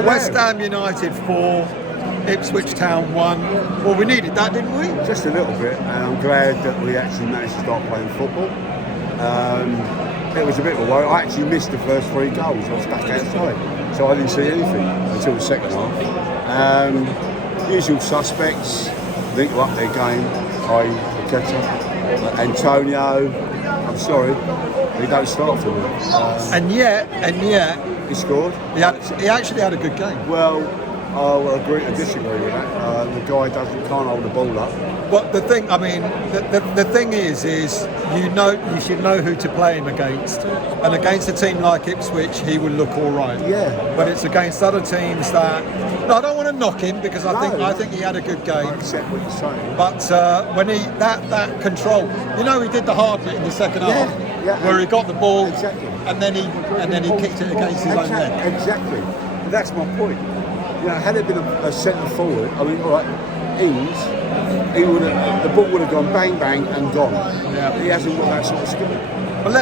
West Ham United 4, Ipswich Town 1. Well, we needed that, didn't we? Just a little bit, and I'm glad that we actually managed to start playing football. It was a bit of a worry. I actually missed the first 3 goals. I was stuck outside, so I didn't see anything until the second half. Usual suspects, I think are up their game. Paqueta, Antonio. I'm sorry, he don't start for me. And yet, he scored. He actually had a good game. Well, I will agree to disagree with that. The guy can't hold the ball up. But the thing, the thing is you should know who to play him against, and against a team like Ipswich, he will look all right. Yeah. But it's against other teams that. No, I don't want to knock him because I think he had a good game. I accept what you're saying. But when he that control, he did the hard bit in the second half, where he got the ball, and then he kicked it against his own leg. Exactly. And that's my point. Had there been a centre forward, all right, Ings. The ball would have gone bang bang and gone. Yeah. He hasn't got that sort of skill. But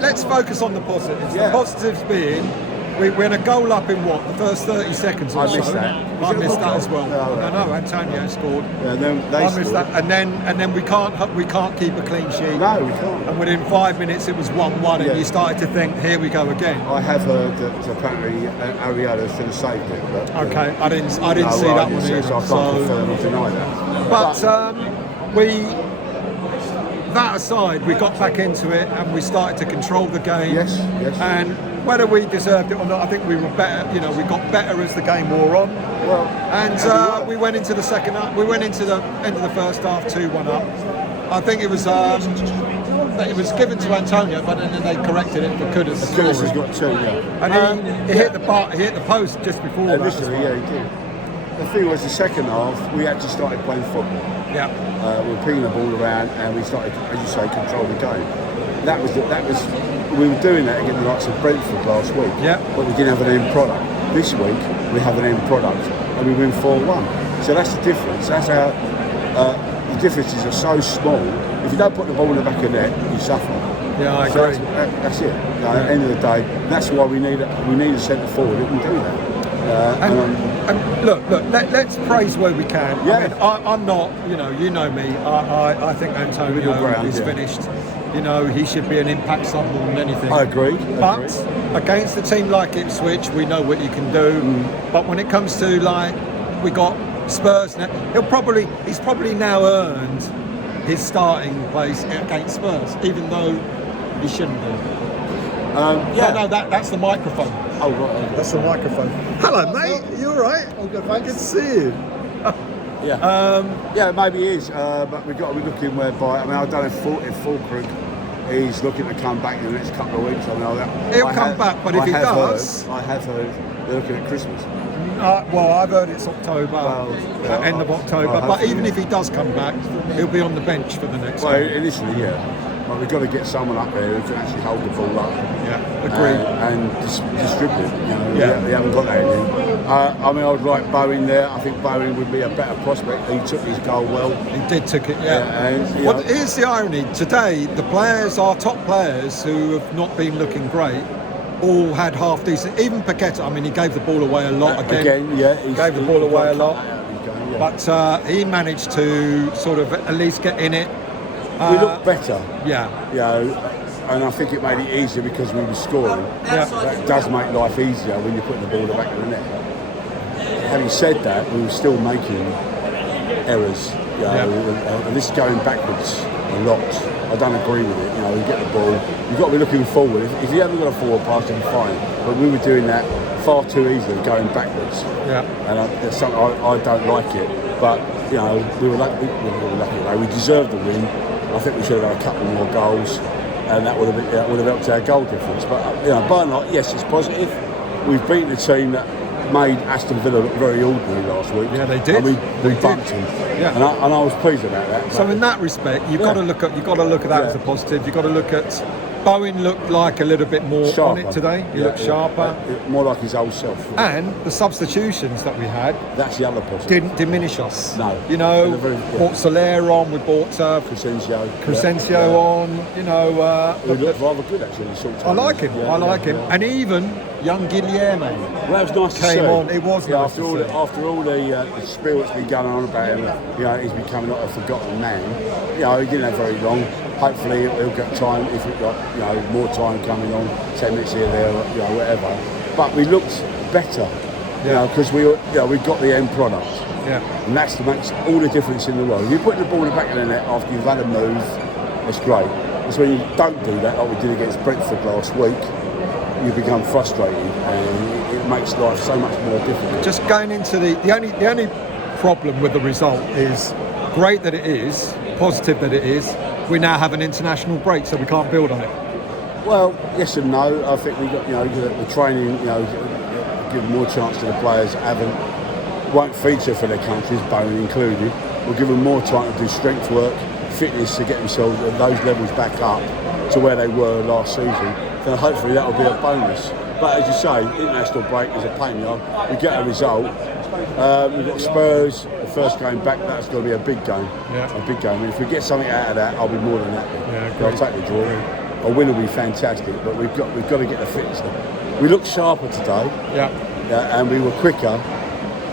let's focus on the positives. Yeah. The positives being we're in a goal up in the first 30 seconds or so. I missed that. I missed that as well. No, Antonio scored. Yeah, then they I missed that, and then we can't keep a clean sheet. No, we can't. And within 5 minutes it was 1-1, and you started to think, here we go again. I have heard that apparently Ariella should have saved it. But, okay, I didn't see that one either. So I can't confirm or deny that. But that aside, we got back into it and we started to control the game. Yes. And whether we deserved it or not, I think we were better. We got better as the game wore on. Well, and we went into the second half. We went into the end of the first half 2-1 up. I think it was given to Antonio, but then they corrected it for Kudus. Kudus has got 2, yeah. And he hit the post just before that. Initially, yeah, he did. The thing was, the second half, we actually started playing football. Yeah. We were pinging the ball around, and we started, as you say, control the game. We were doing that against the likes of Brentford last week. Yeah. But we didn't have an end product. This week, we have an end product, and we win 4-1. So that's the difference. That's how the differences are so small. If you don't put the ball in the back of the net, you suffer. Yeah, I agree. That's it. At the end of the day, that's why we need a centre forward who can do that. And look, let's praise where we can. Yeah. I'm not, you know me. I think Antonio is finished. He should be an impact sub more than anything. I agree. But against a team like Ipswich, we know what you can do. But when it comes to we got Spurs now, he's probably now earned his starting place against Spurs, even though he shouldn't do. No, that's the microphone. Oh, right. That's the microphone. Hello, mate. You all right? Oh, good, thanks. Good to see you. Yeah, maybe he is, but we've got to be looking whereby. I don't know if Fulkrug is looking to come back in the next couple of weeks. He'll come back, but if he does... I have heard they're looking at Christmas. I've heard it's October, end of October. But even if he does come back, he'll be on the bench for the next one. Initially, yeah. But we've got to get someone up there who can actually hold the ball up. Yeah, agreed. And distribute. We haven't got that in him. I would like Bowen there. I think Bowen would be a better prospect. He took his goal well. He did took it, here's the irony. Today, our top players who have not been looking great, all had half decent. Even Paqueta, he gave the ball away a lot again. He gave the ball away a lot. But he managed to sort of at least get in it. We looked better. Yeah. And I think it made it easier because we were scoring. Yeah. That does make life easier when you're putting the ball in the back of the net. Having said that, we were still making errors. And this is going backwards a lot. I don't agree with it. You get the ball. You've got to be looking forward. If you haven't got a forward pass, then fine. But we were doing that far too easily, going backwards. Yeah. And that's something I don't like it. But we were lucky. We deserved the win. I think we should have had a couple more goals, and that would have helped our goal difference. But by and large, yes, it's positive. We've beaten a team that made Aston Villa look very ordinary last week. Yeah, they did. And we bumped them. Yeah. And I was pleased about that. So in that respect, you've got to look at that as a positive. You've got to look at Bowen looked like a little bit more Sharper. on it today. He looked sharper. More like his old self. And the substitutions that we had That's the other positive. didn't diminish us. No. You know, They're very- brought Soler on, we brought Crescencio on, you know. He looked rather good actually in the short I time. like him, I like him. And even young Guilherme Well, that was nice to see. came on. It was nice after to all see. after all the spiel that's been going on about him, you know, he's becoming like a forgotten man. You know, he didn't have very long. Hopefully he'll get time if we've got, you know, more time coming on, 10 minutes here, there, you know, whatever. But we looked better, you know, because we've got the end product. Yeah. And that's what makes all the difference in the world. If you put the ball in the back of the net after you've had a move, it's great. It's when you don't do that, like we did against Brentford last week, you become frustrated and it makes life so much more difficult. Just going into the only problem with the result is great that it is, positive that it is. We now have an international break, so we can't build on it. Well, yes and no. I think we got, you know, the training, you know, give more chance to the players that won't feature for their countries, Bowen included. We'll give them more time to do strength work, fitness to get themselves at those levels back up to where they were last season. So hopefully that will be a bonus. But as you say, international break is a pain in the arse. We get a result. We've got Spurs, the first game back, that's going to be a big game. Yeah. A big game. And if we get something out of that, I'll be more than happy. Yeah, I'll take the draw. A win will be fantastic, but we've got to get the fitness up. We looked sharper today. Yeah. And we were quicker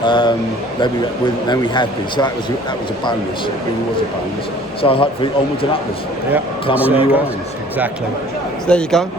than we have been. So that was a bonus. It really was a bonus. So hopefully onwards and upwards. Yeah. Come on, you Lions. Exactly. So there you go.